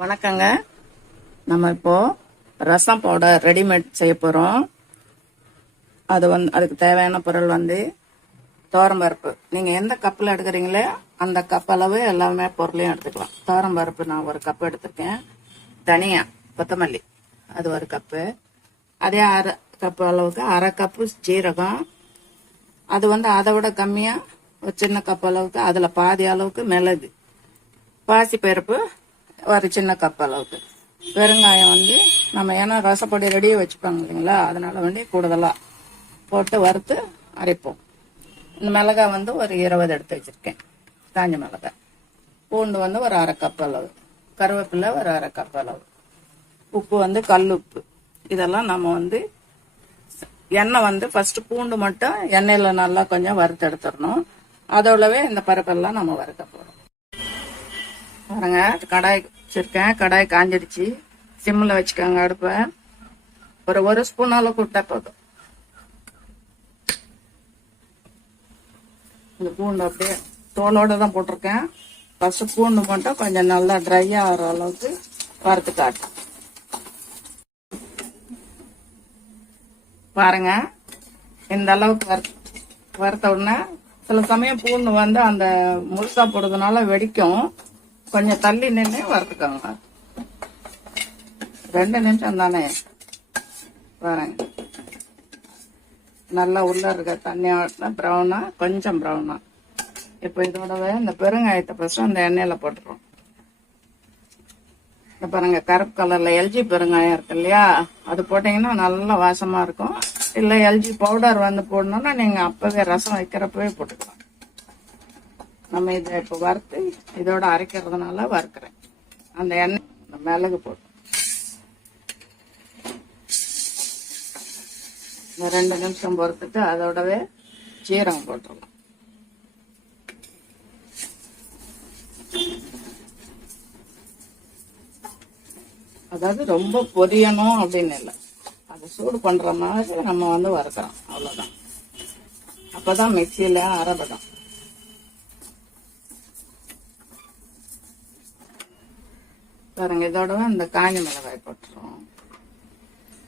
வணக்கங்க. நம்ம இப்போ ரசம் பவுடர் ரெடிமேட் செய்ய போறோம். அது வந்து அதுக்கு தேவையான பொருள் வந்து பருப்பு. நீங்க எந்த கப்பில் எடுக்கிறீங்களோ அந்த கப் அளவு எல்லாமே பொருளையும் எடுத்துக்கலாம். பருப்பு நான் ஒரு கப் எடுத்திருக்கேன். தனியா கொத்தமல்லி அது ஒரு கப்பு அதே அரை கப்பு அளவுக்கு அரை கப்பு ஜீரகம் அது வந்து அதை விட கம்மியாக ஒரு சின்ன கப் அளவுக்கு அதில் பாதி அளவுக்கு மிளகு. பாசி பருப்பு ஒரு சின்ன கப் அளவுக்கு பெருங்காயம் வந்து நம்ம ஏன்னா ரசப்பொடி ரெடியாக வச்சுப்பாங்க இல்லைங்களா? அதனால வந்து கூடுதலாக போட்டு வறுத்து அரைப்போம். இந்த மிளகாய் வந்து ஒரு இருபது எடுத்து வச்சுருக்கேன். காஞ்ச மிளகாய் பூண்டு வந்து ஒரு அரை கப் அளவு கருவேப்பிலை ஒரு அரை கப் அளவு உப்பு வந்து கல் உப்பு. இதெல்லாம் நம்ம வந்து எண்ணெய் வந்து ஃபஸ்ட்டு பூண்டு மட்டும் எண்ணெயில் நல்லா கொஞ்சம் வறுத்து எடுத்துடணும். அதோடவே இந்த பருப்பெல்லாம் நம்ம வறுக்க போகிறோம் பாருங்க கடாய் வச்சிருக்கேன். கடாய் காஞ்சிடுச்சு சிம்மில் வச்சுக்கோங்க அடுப்பை. ஒரு ஒரு ஸ்பூன் அளவுக்கு விட்டா போதும். இந்த பூண்டு அப்படியே தோலோட தான் போட்டிருக்கேன். ஃபர்ஸ்ட் பூண்டு மட்டும் கொஞ்சம் நல்லா ட்ரை ஆகிற அளவுக்கு வறுத்து காட்டும் பாருங்க இந்த அளவுக்கு வறு வறுத்த உடனே சில சமயம் பூண்டு வந்து அந்த முழுசா போடுறதுனால வெடிக்கும். கொஞ்சம் தள்ளி நின்று வறுத்துக்கோங்க. ரெண்டு நிமிஷம் தானே? வரேங்க நல்லா உள்ள இருக்க தண்ணி ஆட்டினா ப்ரௌனா கொஞ்சம் ப்ரௌனா இப்போ இதோடவே இந்த பெருங்காயத்தை ஃபஸ்ட்டு அந்த எண்ணெயில் போட்டுருவோம். இந்த பாருங்க கருப்பு கலரில் எல்ஜி பெருங்காயம் இருக்கு இல்லையா? அது போட்டிங்கன்னா நல்லா வாசமாக இருக்கும். இல்லை எல்ஜி பவுடர் வந்து போடணுன்னா நீங்கள் அப்போவே ரசம் வைக்கிறப்பவே போட்டுக்கலாம். நம்ம இதை இப்போ வறுத்து இதோட அரைக்கிறதுனால வறுக்கிறேன். அந்த எண்ணெய் இந்த மிளகு போட்டு. இந்த ரெண்டு நிமிஷம் பொறுத்துட்டு அதோடவே சீரகம் போட்டுடலாம் அதாவது ரொம்ப பொரியணும் அப்படின்னு இல்லை. அது சூடு பண்ணுற மாதிரி நம்ம வந்து வறுக்கிறோம். அவ்வளோதான் அப்போதான் மிக்சியில் அரைபடும் பாருங்க இதோட இந்த காஞ்ச மிளகாய் போட்டுருவோம்.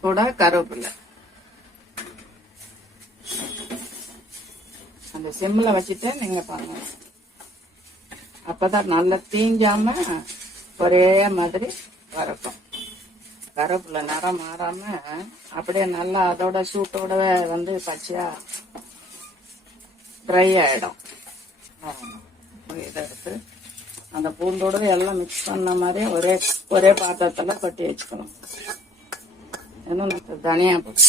கூட கருவேப்பிலை. அந்த சிம்மில் வச்சுட்டு நீங்கள் பாருங்க. அப்போதான் நல்லா தீஞ்சாம ஒரே மாதிரி வரட்டும் கருவேப்பிலை நிறம் மாறாம அப்படியே நல்லா அதோட சூட்டோட வந்து பச்சையா ட்ரை ஆயிடும். இதை எடுத்து அந்த பூண்டோட எல்லாம் மிக்ஸ் பண்ண மாதிரி ஒரே ஒரே பாத்திரத்துல கொட்டி வச்சுக்கணும். இன்னும் தனியா போட்டு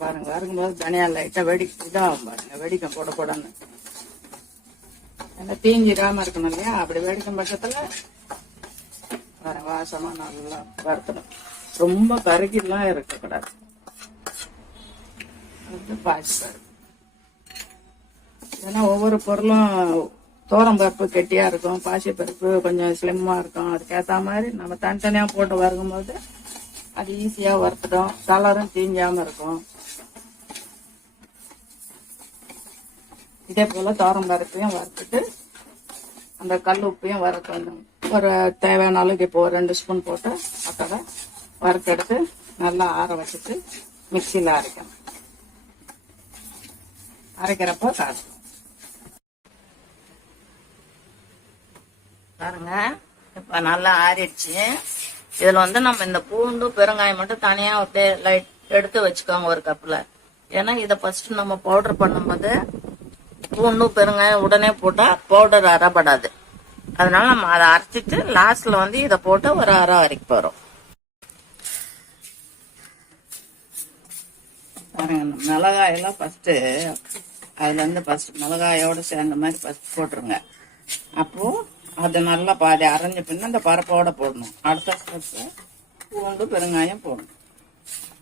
பாருங்க வரும்போது தனியா லைட்டா வெடி இதாகும் பாருங்க வெடிக்கும் போட போடன்னு. ஏன்னா தீஞ்சிடாம இருக்கணும் இல்லையா? அப்படி வெடிக்கும் பட்சத்துல வர வாசமா நல்லா வறுத்தணும் ரொம்ப கருகிலாம் இருக்கக்கூடாது. அது பாசி ஏன்னா ஒவ்வொரு பொருளும் தோரம் பருப்பு கெட்டியா இருக்கும் பாசி பருப்பு கொஞ்சம் ஸ்லிம்மா இருக்கும். அதுக்கேத்த மாதிரி நம்ம தனித்தனியா போட்டு வறுக்கும்போது அது ஈஸியா வறுத்துடும் கலரும் தீஞ்சாம இருக்கும். இதே போல தோரம் பருப்பையும் வறுத்துட்டு அந்த கல் உப்பையும் வறுக்கணும் ஒரு தேவையான அளவுக்கு இப்போ ஒரு ரெண்டு ஸ்பூன் போட்டு அதோட வறுத்தெடுத்து நல்லா ஆற வச்சுட்டு மிக்சியில் அரைக்கணும். அரைக்கிறப்போ காட்டும் பாருங்க. இப்ப நல்லா ஆறிடுச்சு. இதுல வந்து நம்ம இந்த பூண்டு பெருங்காயம் மட்டும் தனியா அப்படியே லைட் எடுத்து வச்சுக்கோங்க ஒரு கப்ல ஏன்னா இதை ஃபர்ஸ்ட் நம்ம பவுடர் பண்ணும்போது பூண்டு பெருங்காயம் உடனே போட்டா பவுடர் அறப்படாது. அதனால நம்ம அதை அரைச்சிட்டு லாஸ்ட்ல வந்து இதை போட்டு ஒரு அரை அரைக்க போறோம். பாருங்க இந்த மிளகாயெல்லாம் ஃபர்ஸ்ட் அதுல இருந்து ஃபர்ஸ்ட் மிளகாயோட சேர்ந்த மாதிரி ஃபர்ஸ்ட் போட்டுருங்க. அப்போ அது நல்லா பாதி அரைஞ்ச பின்ன அந்த பரப்போட போடணும். அடுத்த ஸ்டெப்பு பூண்டு பெருங்காயம் போடணும்.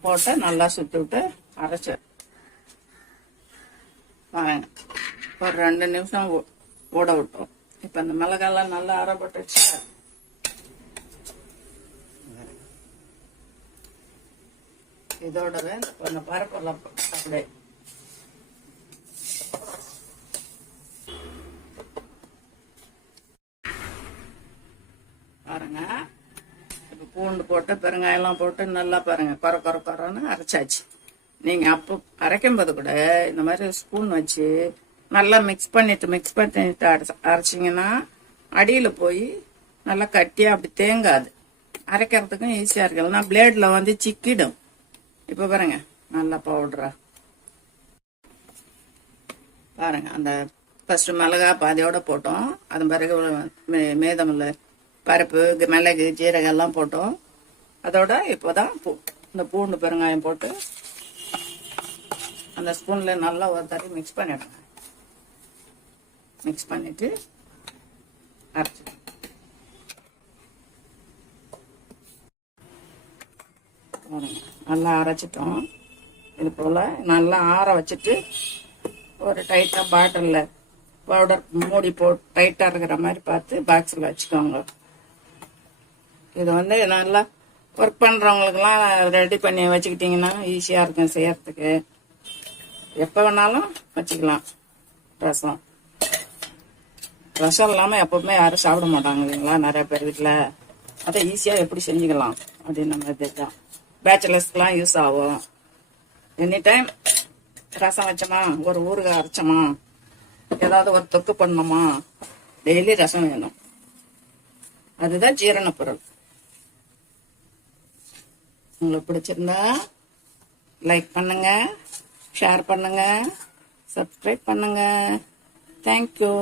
போட்டு நல்லா சுத்தி விட்டு அரைச்ச. பாருங்க ஒரு ரெண்டு நிமிஷம் ஊட விட்டோம். இப்போ இந்த மிளகாலாம் நல்லா அரைப்பட்டுச்சு இதோடவே கொஞ்சம் பருப்பெல்லாம் அப்படியே பாருங்க இப்போ பூண்டு போட்டு பெருங்காயெல்லாம் போட்டு நல்லா பாருங்க. கொர கொர கொரன்னு அரைச்சாச்சு. நீங்கள் அப்போ அரைக்கும் போது கூட இந்த மாதிரி ஸ்பூன் வச்சு நல்லா மிக்ஸ் பண்ணிட்டு மிக்ஸ் பண்ணிட்டு அரைச்ச அரைச்சிங்கன்னா அடியில் போய் நல்லா கட்டியாக அப்படி தேங்காது. அரைக்கிறதுக்கும் ஈஸியாக இருக்கு. இல்லைன்னா பிளேடில் வந்து சிக்கிடும். இப்போ பாருங்க. நல்லா பவுடரா பாருங்க. அந்த ஃபஸ்ட்டு மிளகா பாதியோட போட்டோம். அதன் பிறகு மே- பருப்பு மிளகு ஜீரகம் எல்லாம் போட்டோம். அதோட இப்போதான் பூ- இந்த பூண்டு பெருங்காயம் போட்டு அந்த ஸ்பூன்ல நல்லா ஒரு தடவை மிக்ஸ் பண்ணிடுங்க. மிக்ஸ் பண்ணிட்டு அரைச்சி. நல்லா அரைச்சிட்டோம். இது போல் நல்லா ஆற வச்சுட்டு ஒரு டைட்டாக பாட்டிலில் பவுடர் மூடி போட்டு டைட்டாக இருக்கிற மாதிரி பார்த்து பாக்ஸில் வச்சுக்கோங்க. இது வந்து நல்லா ஒர்க் பண்ணுறவங்களுக்குலாம் ரெடி பண்ணி வச்சுக்கிட்டிங்கன்னா ஈஸியாக இருக்கும் செய்யறதுக்கு. எப்போ வேணாலும் வச்சுக்கலாம். ரசம். ரசம் இல்லாமல் எப்பவுமே யாரும் சாப்பிட மாட்டாங்க இல்லைங்களா? நிறைய பேர் வீட்டில் அதை ஈஸியாக எப்படி செஞ்சுக்கலாம் அப்படின்னு மாதிரி தான் பேச்சுலர்ஸ்க்கெலாம் யூஸ் ஆகும். எனி டைம் ரசம் வச்சோமா ஒரு ஊறுகாய் அரைச்சோமா ஏதாவது ஒரு தொக்கு பண்ணோமா டெய்லி ரசம் வேணும். அதுதான் ஜீரண பொருள். உங்களுக்கு பிடிச்சிருந்தா லைக் பண்ணுங்க ஷேர் பண்ணுங்க சப்ஸ்கிரைப் பண்ணுங்க. தேங்க்யூ